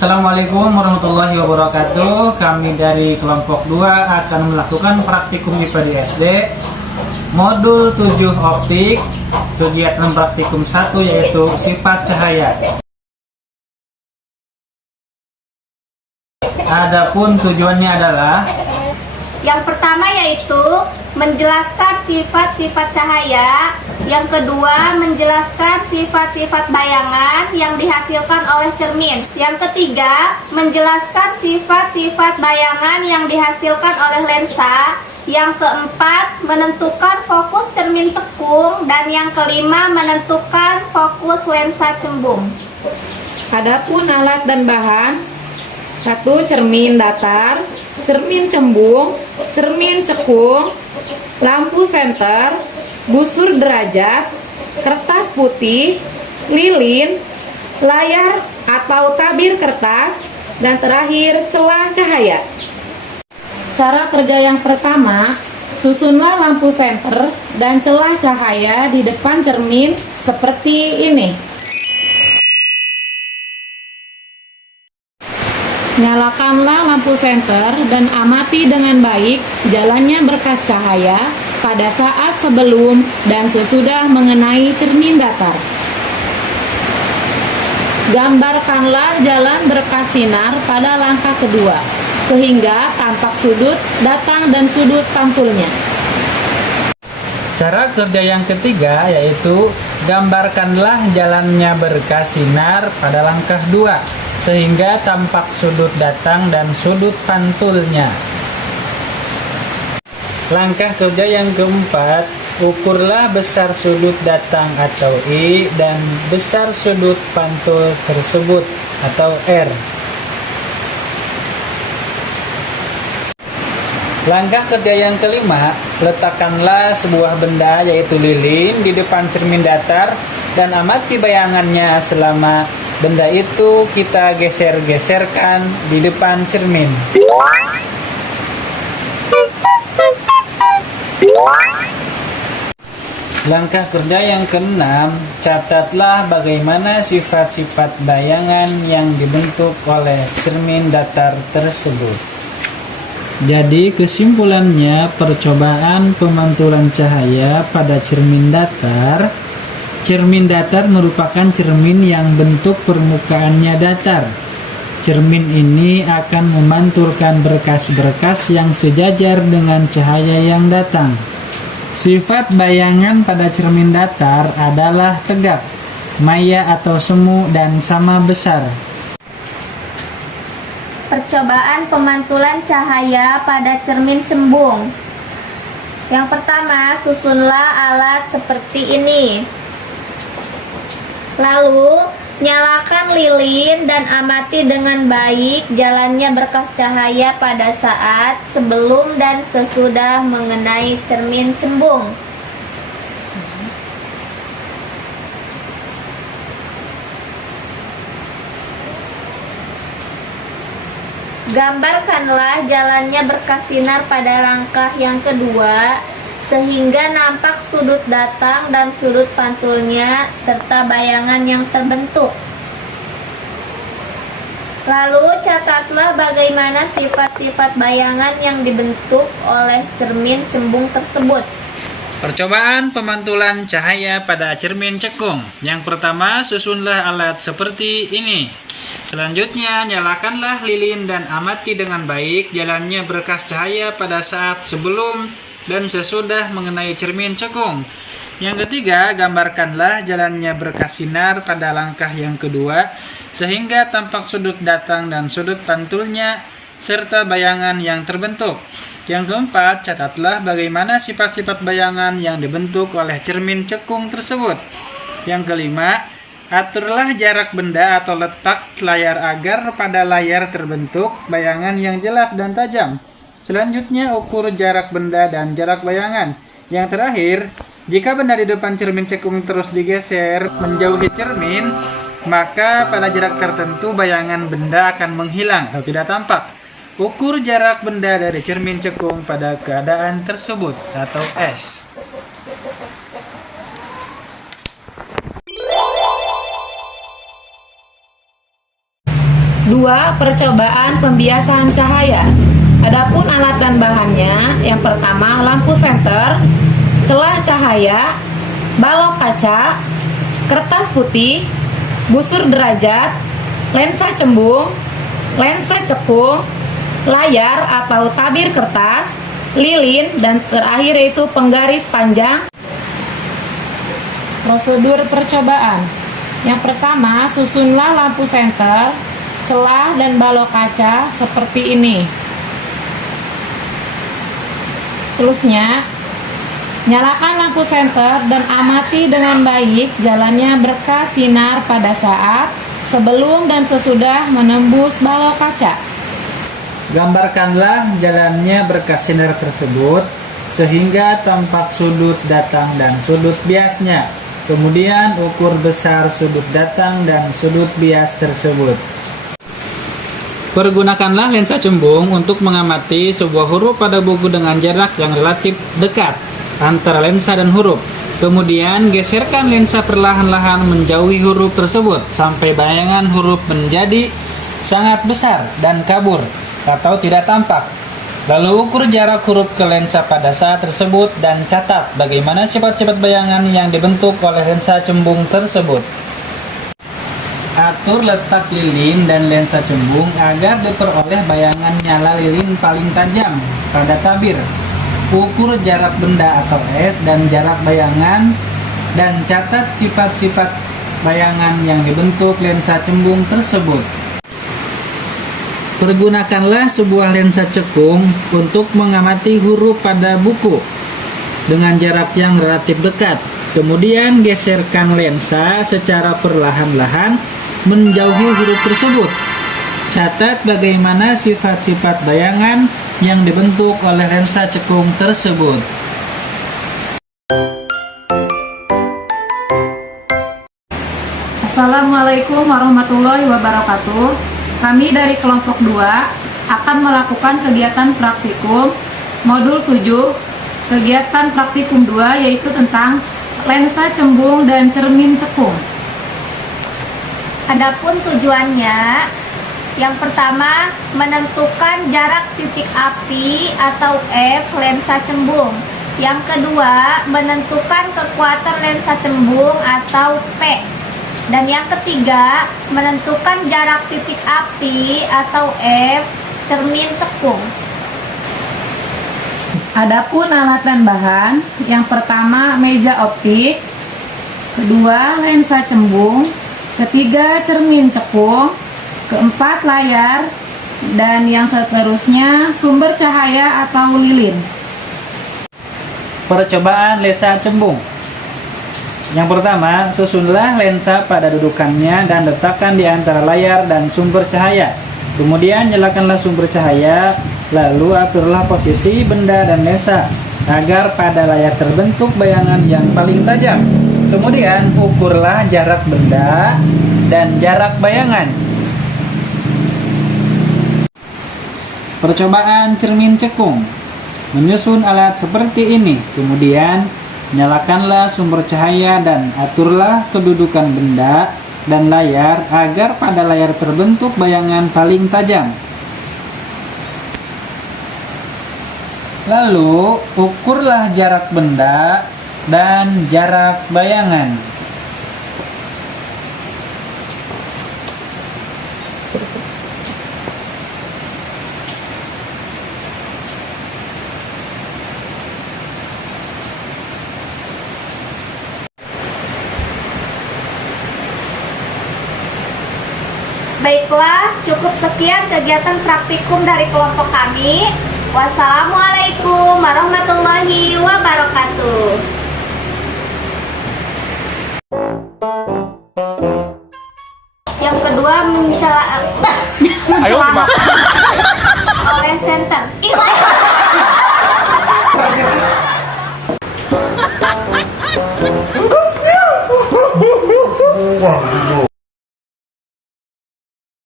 Assalamualaikum warahmatullahi wabarakatuh. Kami dari kelompok 2 akan melakukan praktikum IPA di SD modul 7 optik. Kegiatan praktikum 1 yaitu sifat cahaya. Adapun tujuannya adalah yang pertama yaitu menjelaskan sifat-sifat cahaya. Yang kedua, menjelaskan sifat-sifat bayangan yang dihasilkan oleh cermin. Yang ketiga, menjelaskan sifat-sifat bayangan yang dihasilkan oleh lensa. Yang keempat, menentukan fokus cermin cekung. Dan yang kelima, menentukan fokus lensa cembung. Adapun alat dan bahan: 1. Cermin datar, cermin cembung, cermin cekung, lampu senter, busur derajat, kertas putih, lilin, layar atau tabir kertas, dan terakhir celah cahaya. Cara kerja yang pertama, susunlah lampu senter dan celah cahaya di depan cermin seperti ini. Nyalakanlah lampu senter dan amati dengan baik jalannya berkas cahaya pada saat sebelum dan sesudah mengenai cermin datar. Gambarkanlah jalan berkas sinar pada langkah kedua, sehingga tampak sudut datang dan sudut pantulnya. cara kerja yang ketiga yaitu gambarkanlah jalannya berkas sinar pada langkah 2 sehingga tampak sudut datang dan sudut pantulnya. Langkah kerja yang keempat, ukurlah besar sudut datang atau I dan besar sudut pantul tersebut atau R. Langkah kerja yang kelima, letakkanlah sebuah benda yaitu lilin di depan cermin datar dan amati bayangannya selama benda itu kita geser-geserkan di depan cermin. Langkah kerja yang keenam, catatlah bagaimana sifat-sifat bayangan yang dibentuk oleh cermin datar tersebut. Jadi kesimpulannya, percobaan pemantulan cahaya pada cermin datar. Cermin datar merupakan cermin yang bentuk permukaannya datar. Cermin ini akan memantulkan berkas-berkas yang sejajar dengan cahaya yang datang. Sifat bayangan pada cermin datar adalah tegak, maya atau semu, dan sama besar. Percobaan pemantulan cahaya pada cermin cembung. Yang pertama, susunlah alat seperti ini. Lalu, nyalakan lilin dan amati dengan baik jalannya berkas cahaya pada saat sebelum dan sesudah mengenai cermin cembung. Gambarkanlah jalannya berkas sinar pada langkah yang kedua sehingga nampak sudut datang dan sudut pantulnya serta bayangan yang terbentuk. Lalu catatlah bagaimana sifat-sifat bayangan yang dibentuk oleh cermin cembung tersebut. Percobaan pemantulan cahaya pada cermin cekung. Yang pertama, susunlah alat seperti ini. Selanjutnya, nyalakanlah lilin dan amati dengan baik jalannya berkas cahaya pada saat sebelum dan sesudah mengenai cermin cekung. Yang ketiga, gambarkanlah jalannya berkas sinar pada langkah yang kedua sehingga tampak sudut datang dan sudut pantulnya serta bayangan yang terbentuk. Yang keempat, catatlah bagaimana sifat-sifat bayangan yang dibentuk oleh cermin cekung tersebut. Yang kelima, aturlah jarak benda atau letak layar agar pada layar terbentuk bayangan yang jelas dan tajam. Selanjutnya, ukur jarak benda dan jarak bayangan. Yang terakhir, jika benda di depan cermin cekung terus digeser menjauhi cermin, maka pada jarak tertentu bayangan benda akan menghilang atau tidak tampak. Ukur jarak benda dari cermin cekung pada keadaan tersebut atau S. 2. Percobaan pembiasan cahaya. Adapun alat dan bahannya, yang pertama lampu senter, celah cahaya, balok kaca, kertas putih, busur derajat, lensa cembung, lensa cekung, layar atau tabir kertas, lilin, dan terakhir yaitu penggaris panjang. Prosedur percobaan. Yang pertama, susunlah lampu senter, celah, dan balok kaca seperti ini. Seterusnya, nyalakan lampu senter dan amati dengan baik jalannya berkas sinar pada saat, sebelum, dan sesudah menembus balok kaca. Gambarkanlah jalannya berkas sinar tersebut sehingga tampak sudut datang dan sudut biasnya. Kemudian ukur besar sudut datang dan sudut bias tersebut. Pergunakanlah lensa cembung untuk mengamati sebuah huruf pada buku dengan jarak yang relatif dekat antara lensa dan huruf. Kemudian geserkan lensa perlahan-lahan menjauhi huruf tersebut sampai bayangan huruf menjadi sangat besar dan kabur atau tidak tampak. Lalu ukur jarak huruf ke lensa pada saat tersebut dan catat bagaimana sifat-sifat bayangan yang dibentuk oleh lensa cembung tersebut. Atur letak lilin dan lensa cembung agar diperoleh bayangan nyala lilin paling tajam pada tabir. Ukur jarak benda atau es dan jarak bayangan dan catat sifat-sifat bayangan yang dibentuk lensa cembung tersebut. Pergunakanlah sebuah lensa cekung untuk mengamati huruf pada buku dengan jarak yang relatif dekat. Kemudian geserkan lensa secara perlahan-lahan menjauhi huruf tersebut. Catat bagaimana sifat-sifat bayangan yang dibentuk oleh lensa cekung tersebut. Assalamualaikum warahmatullahi wabarakatuh. Kami dari kelompok 2 akan melakukan kegiatan praktikum modul 7. Kegiatan praktikum 2 yaitu tentang lensa cembung dan cermin cekung. Adapun tujuannya, yang pertama menentukan jarak titik api atau F lensa cembung. Yang kedua menentukan kekuatan lensa cembung atau P. Dan yang ketiga menentukan jarak titik api atau F cermin cekung. Adapun alat dan bahan, yang pertama meja optik, kedua lensa cembung, ketiga cermin cekung, keempat layar, dan yang seterusnya sumber cahaya atau lilin. Percobaan lensa cembung. Yang pertama, susunlah lensa pada dudukannya dan letakkan di antara layar dan sumber cahaya. Kemudian nyalakanlah sumber cahaya, lalu aturlah posisi benda dan lensa agar pada layar terbentuk bayangan yang paling tajam. Kemudian ukurlah jarak benda dan jarak bayangan. Percobaan cermin cekung. Menyusun alat seperti ini. Kemudian nyalakanlah sumber cahaya dan aturlah kedudukan benda dan layar agar pada layar terbentuk bayangan paling tajam. Lalu ukurlah jarak benda dan jarak bayangan. Baiklah, cukup sekian kegiatan praktikum dari kelompok kami. Wassalamualaikum warahmatullahi wabarakatuh. Yang kedua mencela oleh center. Wow.